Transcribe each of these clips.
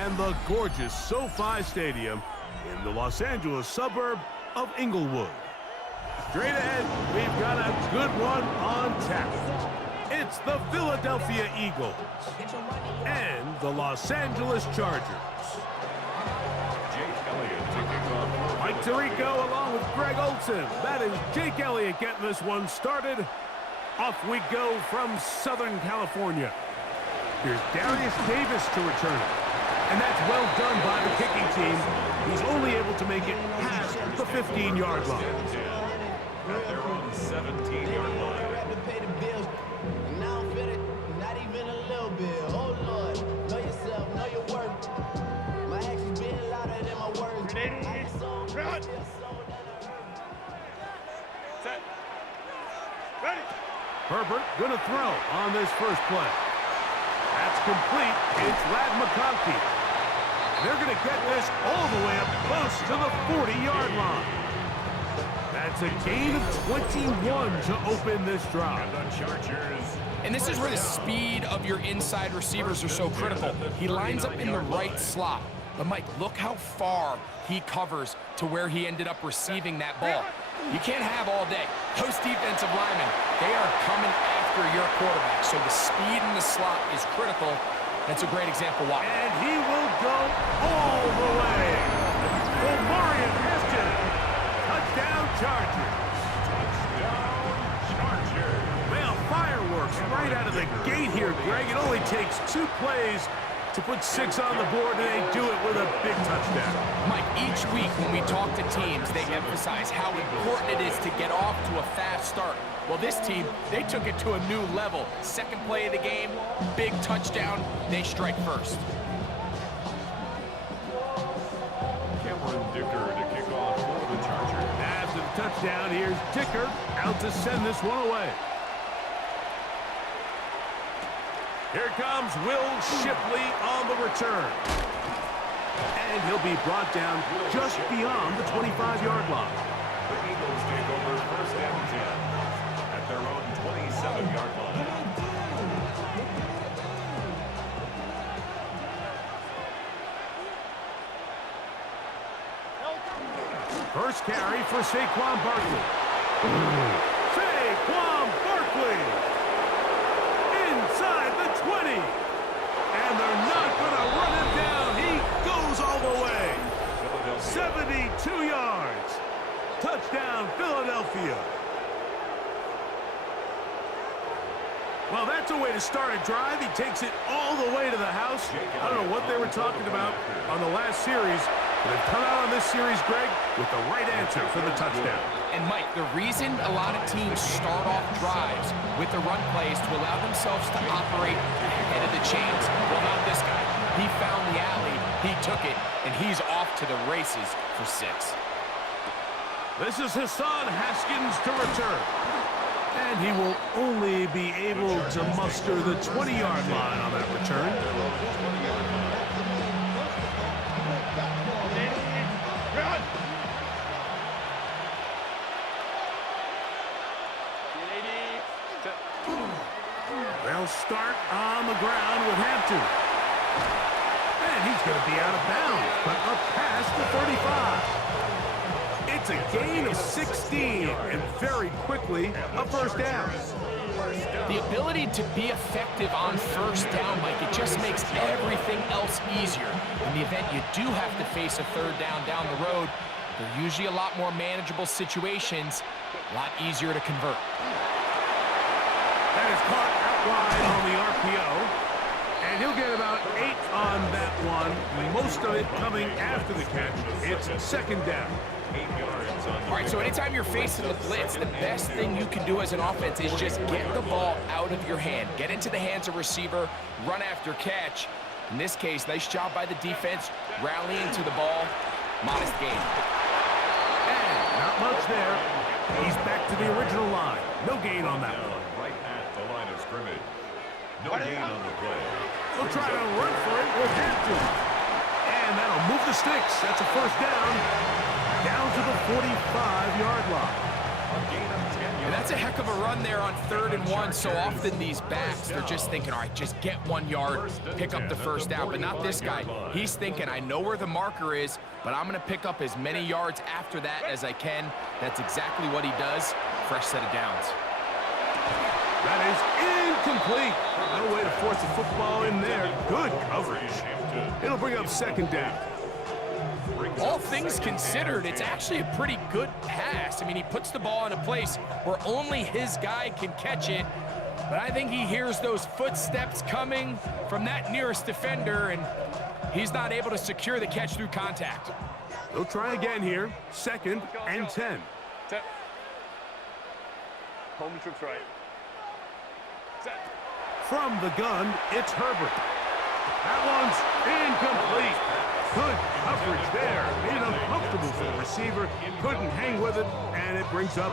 and the gorgeous SoFi Stadium in the Los Angeles suburb of Inglewood. Straight ahead, we've got a good one on tap. It's the Philadelphia Eagles and the Los Angeles Chargers. Mike Tirico along with Greg Olson. That is Jake Elliott getting this one started. Off we go from Southern California. Here's Darius Davis to return it. And that's well done by the kicking team. He's only able to make it past the 15-yard line. At their own 17-yard line. Not even a little bit. Oh, Lord. Know yourself, know your worth. My actions being louder than my words. Run. Set. Ready. Herbert gonna throw on this first play. That's complete. It's Ladd McConkey. They're gonna get this all the way up close to the 40-yard line. That's a gain of 21 to open this drive. And the Chargers. And this is where the speed of your inside receivers are so critical. He lines up in the right slot. But, Mike, look how far he covers to where he ended up receiving that ball. You can't have all day. Those defensive linemen, they are coming after your quarterback. So the speed in the slot is critical. That's a great example why. And he will go all the way. Omarion Heston. Touchdown Chargers. Touchdown Chargers. Well, fireworks right out of the gate here, Greg. It only takes 2 plays to put 6 on the board, and they do it with a big touchdown. Mike, each week when we talk to teams, they emphasize how important it is to get off to a fast start. Well, this team, they took it to a new level. Second play of the game, big touchdown, they strike first. Cameron Dicker to kick off for the Chargers. After the touchdown, here's Dicker out to send this one away. Here comes Will Shipley on the return. And he'll be brought down just beyond the 25-yard line. The Eagles take over first and 10 at their own 27-yard line. First carry for Saquon Barkley. Saquon Barkley! Inside the 20. And they're not going to run him down. He goes all the way. 72 yards. Touchdown, Philadelphia. Well, that's a way to start a drive. He takes it all the way to the house. I don't know what they were talking about on the last series, but they've come out on this series, Greg, with the right answer for the touchdown. And, Mike, the reason a lot of teams start off drives with the run plays to allow themselves to operate ahead of the chains. Well, not this guy. He found the alley, he took it, and he's off to the races for 6. This is Hassan Haskins to return. And he will only be able to muster the 20-yard line on that return. They'll start on the ground with Hampton. And he's going to be out of bounds, but up past the 35. It's a gain of 16, and very quickly, a first down. The ability to be effective on first down, Mike, it just makes everything else easier. In the event you do have to face a third down the road, they're usually a lot more manageable situations, a lot easier to convert. That is caught out wide on the RPO. And he'll get about 8 on that one, most of it coming after the catch. It's second down. 8 yards on the All right, so anytime you're facing the blitz, the best thing you can do as an offense is just get the ball out of your hand. Get into the hands of receiver, run after catch. In this case, nice job by the defense, rallying to the ball. Modest gain. And not much there. He's back to the original line. No gain on that one. right at the line of scrimmage. No gain on the play. They'll try to run for it with Hampton. And that'll move the sticks. That's a first down. Down to the 45-yard line. A gain of 10 yards. And that's a heck of a run there on 3rd and 1. So often these backs, they're just thinking, all right, just get 1 yard, pick up the first down. But not this guy. He's thinking, I know where the marker is, but I'm going to pick up as many yards after that as I can. That's exactly what he does. Fresh set of downs. That is incomplete. No way to force the football in there. Good coverage. It'll bring up 2nd down. All things considered, it's actually a pretty good pass. I mean, he puts the ball in a place where only his guy can catch it. But I think he hears those footsteps coming from that nearest defender, and he's not able to secure the catch through contact. They'll try again here. 2nd and 10. Set. Home trips right. Set. From the gun, it's Herbert. That one's incomplete. Good coverage there. Made it uncomfortable for the receiver. Couldn't hang with it, and it brings up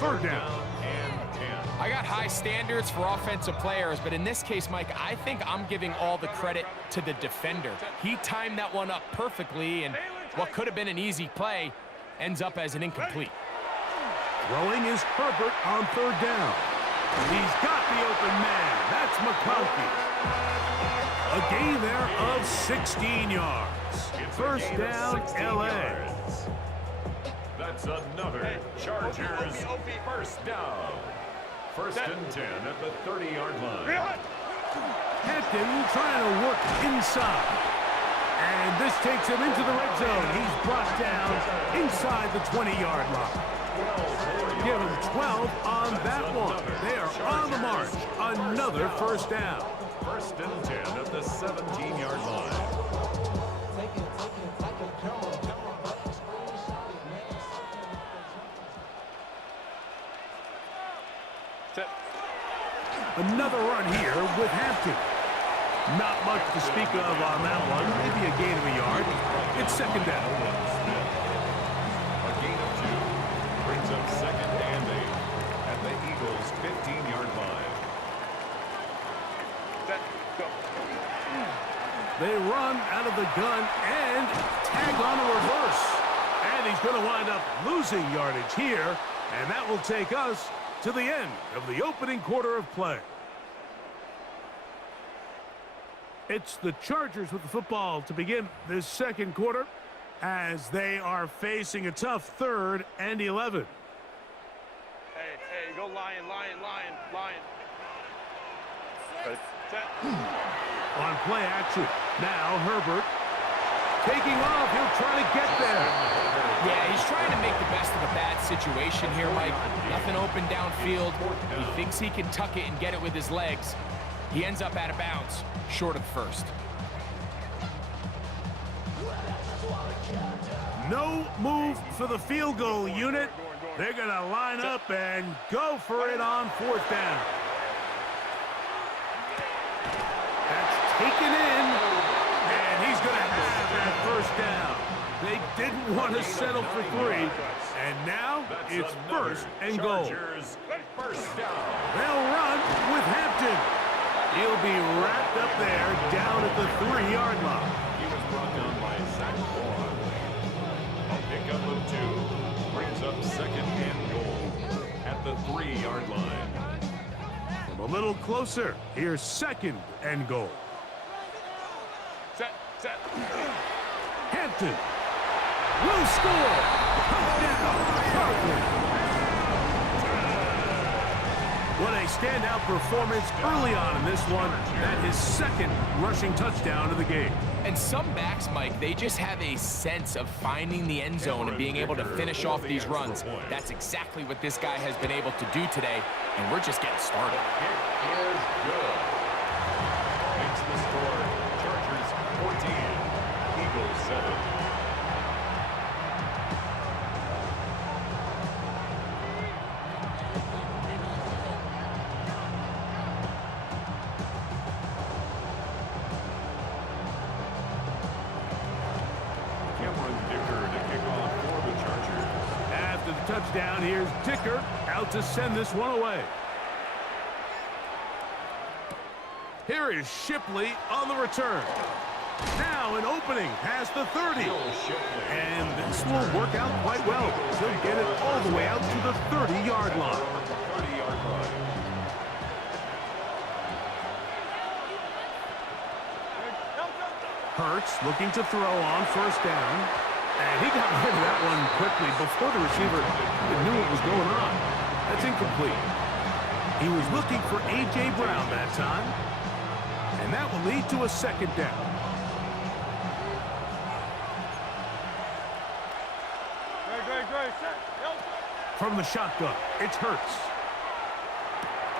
3rd down. I got high standards for offensive players, but in this case, Mike, I think I'm giving all the credit to the defender. He timed that one up perfectly, and what could have been an easy play ends up as an incomplete. Throwing is Herbert on 3rd down. He's got the open man. That's McConkey. A gain there of 16 yards. 1st down, L.A. That's another Chargers 1st down. 1st and 10 at the 30-yard line. Hampton trying to work inside. And this takes him into the red zone. He's brought down inside the 20-yard line. Give him 12 on that one. They are on the march. Another 1st down. 1st and 10 at the 17-yard line. Set. Another run here with Hampton. Not much to speak of on that one. Maybe a gain of a yard. It's 2nd down. A gain of 2 brings up 2nd and 8 at the Eagles' 15-yard line. Set. Go. They run out of the gun and tag on a reverse. And he's going to wind up losing yardage here. And that will take us to the end of the opening quarter of play. It's the Chargers with the football to begin this 2nd quarter as they are facing a tough 3rd and 11. Hey, go lion. Ready? Set. On play action. Now Herbert taking off. He'll try to get there. Yeah, he's trying to make the best of a bad situation here, Mike. Nothing open downfield. He thinks he can tuck it and get it with his legs. He ends up out of bounds, short of 1st. No move for the field goal unit. They're going to line up and go for it on 4th down. That's taken in, and he's going to have that 1st down. They didn't want to settle for 3, and now it's 1st and goal. Chargers 1st down. They'll run with Hampton. He'll be wrapped up there down at the 3-yard line. He was brought down by Zach Vaughn. A pickup of 2 brings up 2nd and goal at the 3-yard line. From a little closer, here's 2nd and goal. Set. Hampton will score. Touchdown, Chargers. What a standout performance early on in this one. That his 2nd rushing touchdown of the game. And some backs, Mike, they just have a sense of finding the end zone and being able to finish off these runs. That's exactly what this guy has been able to do today, and we're just getting started. It is good. Makes the score Chargers 14, Eagles 7. Touchdown. Here's Dicker out to send this one away. Here is Shipley on the return. Now now an opening past the 30. Bill Shipley. And this will work out quite well. He'll get it all the way out to the 30-yard line. 30-yard line. Hurts looking to throw on first down. And he got rid of that one quickly before the receiver knew what was going on. That's incomplete. He was looking for A.J. Brown that time. And that will lead to a second down. From the shotgun, it's Hurts.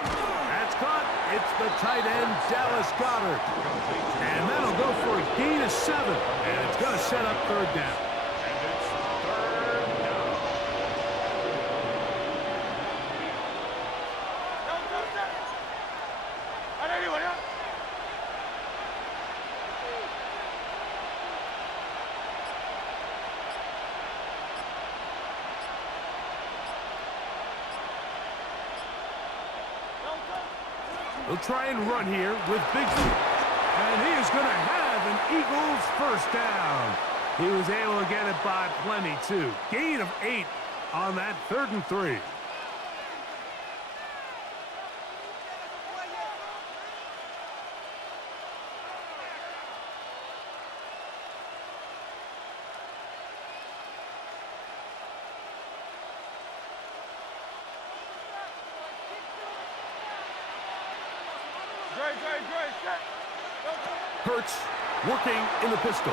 That's caught. It's the tight end, Dallas Goedert. And that'll go for a gain of 7. And it's going to set up third down. And it's third down. He'll try and run here with Bigsley. And he is going to have an Eagles first down. He was able to get it by plenty, too. Gain of 8 on that 3rd and 3. Hurts working in the pistol.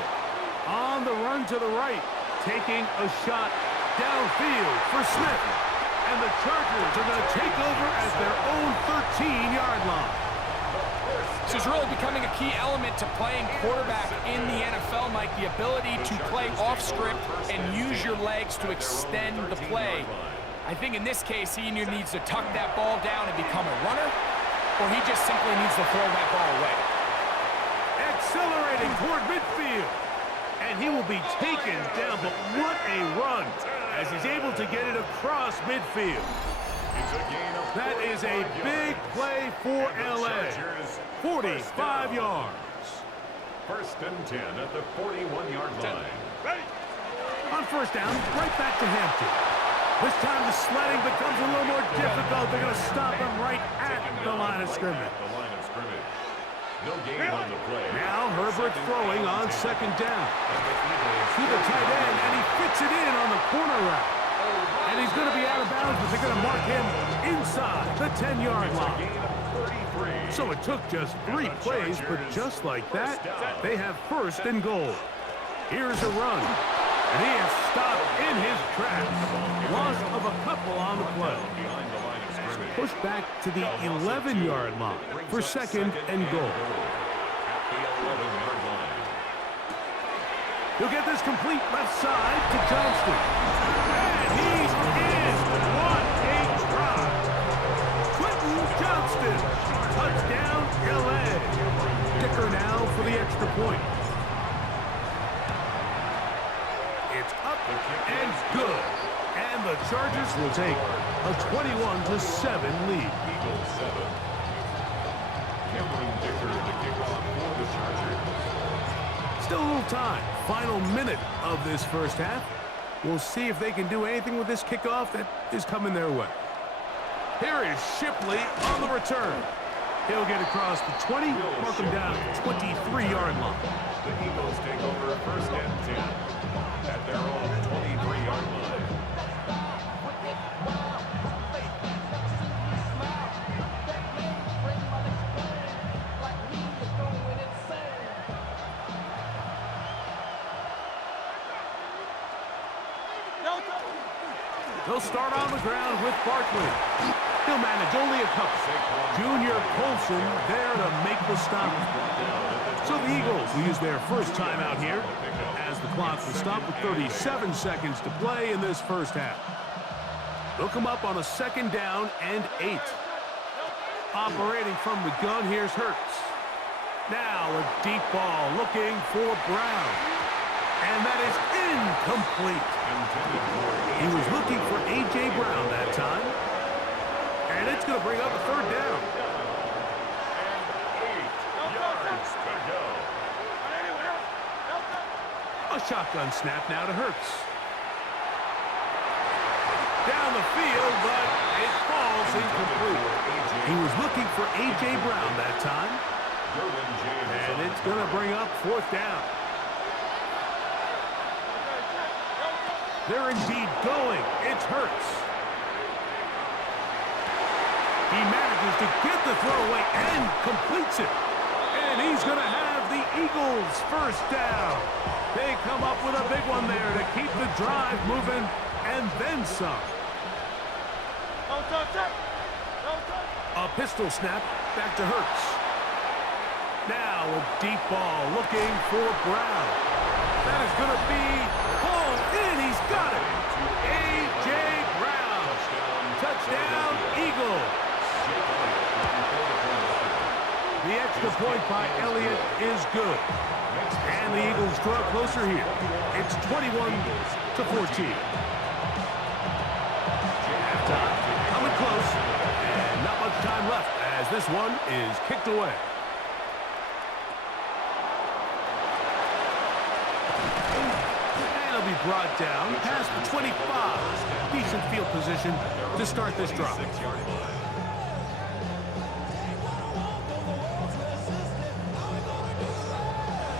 On the run to the right. Taking a shot downfield for Smith. And the Chargers are going to take over at their own 13-yard line. This is really becoming a key element to playing quarterback in the NFL, Mike. The ability to play off script and use your legs to extend the play. I think in this case, he either needs to tuck that ball down and become a runner, or he just simply needs to throw that ball away. Accelerating toward midfield. And he will be taken down, but what a run as he's able to get it across midfield. That is a big play for L.A. 45 yards. First and 10 at the 41-yard line. On first down, right back to Hampton. This time the sledding becomes a little more difficult. They're going to stop him right at the line of scrimmage. No gain on the play. Now Herbert throwing on second down. To the tight end, and he fits it in on the corner route. And he's going to be out of bounds, but they're going to mark him inside the 10-yard line. So it took just 3 plays, but just like that, they have first and goal. Here's a run. And he is stopped in his tracks. Loss of a couple on the play. Pushed back to the 11-yard line for second and goal. He'll get this complete left side to Johnston. And he's in. What a try. Quentin Johnston. Touchdown, L.A. Dicker now for the extra point. It's up and good. And the Chargers will take a 21-7 lead. Eagles 7. Cameron Dicker to kick off for the Chargers. Still a little time. Final minute of this first half. We'll see if they can do anything with this kickoff that is coming their way. Here is Shipley on the return. He'll get across the 20, mark him down at the 23-yard line. The Eagles take over first and 10 at their own 23-yard line. They'll start on the ground with Barkley. He'll manage only a couple. Junior Colson there to make the stop. So the Eagles will use their first timeout here as the clock will stop with 37 seconds to play in this first half. They'll come up on a second down and 8. Operating from the gun, here's Hurts. Now a deep ball looking for Brown. And that is incomplete. He was looking for A.J. Brown that time. And it's going to bring up a third down. And 8 yards to go. A shotgun snap now to Hurts. Down the field, but it falls incomplete. He was looking for A.J. Brown that time. And it's going to bring up 4th down. They're indeed going. It's Hurts. He manages to get the throw away and completes it. And he's going to have the Eagles' 1st down. They come up with a big one there to keep the drive moving and then some. A pistol snap back to Hurts. Now a deep ball looking for Brown. That is going to be pulled in. He's got it. A.J. Brown. Touchdown, Eagles. The extra point by Elliott is good. And the Eagles draw closer here. It's 21-14. Halftime coming close. And not much time left as this one is kicked away. And it'll be brought down past the 25. Decent field position to start this drive.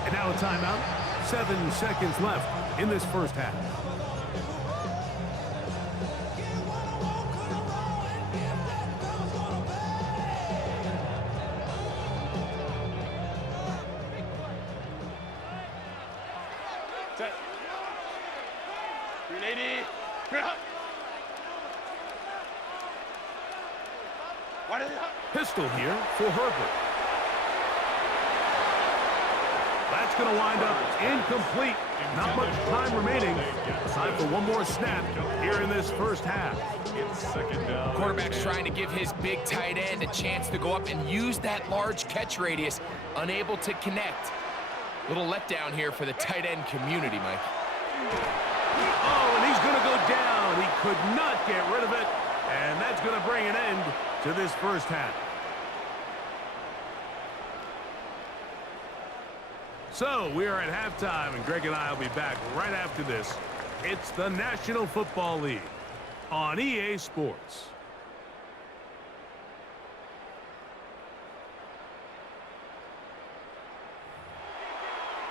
And now a timeout. 7 seconds left in this 1st half. Set. 380. What is it? Pistol here for Herbert. That's going to wind up incomplete. Not much time remaining. Time for one more snap here in this 1st half. It's 2nd down. Quarterback's trying to give his big tight end a chance to go up and use that large catch radius. Unable to connect. Little letdown here for the tight end community, Mike. Oh, and he's going to go down. He could not get rid of it. And that's going to bring an end to this 1st half. So we are at halftime, and Greg and I will be back right after this. It's the National Football League on EA Sports.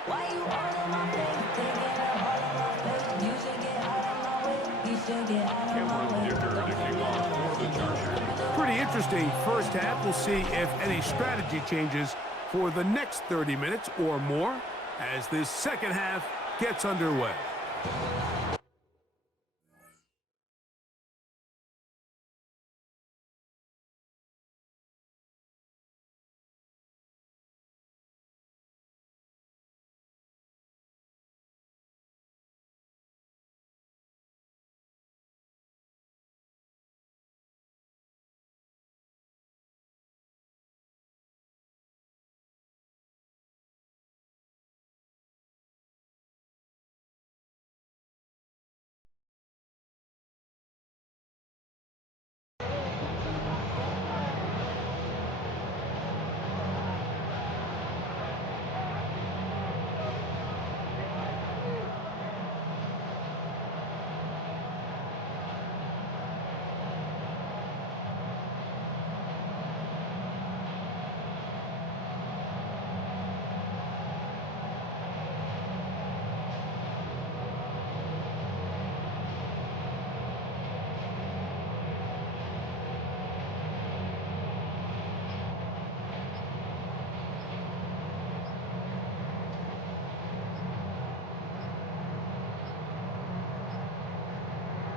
Why you all in my face? Taking up all of my space. You should get out of my way. You should get out of my way. Dicker to kick off for the Chargers. Pretty interesting 1st half. We'll see if any strategy changes for the next 30 minutes or more as this 2nd half gets underway.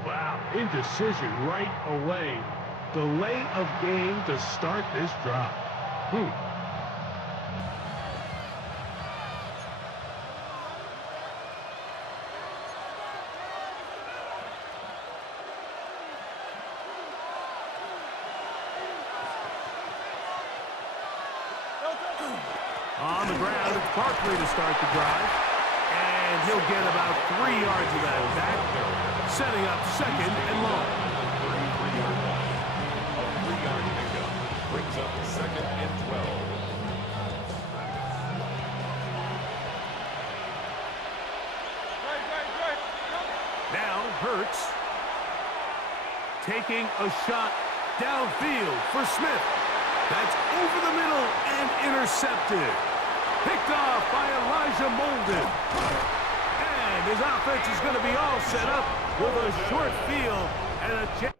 Wow, indecision right away. Delay of game to start this drive. On the ground, it's Barkley to start the drive. And he'll get about 3 yards of that back, setting up 2nd and long. A 3-yard pickup brings up 2nd and 12. Now Hurts taking a shot downfield for Smith. That's over the middle and intercepted. Picked off by Elijah Molden. And his offense is going to be all set up with a short field and a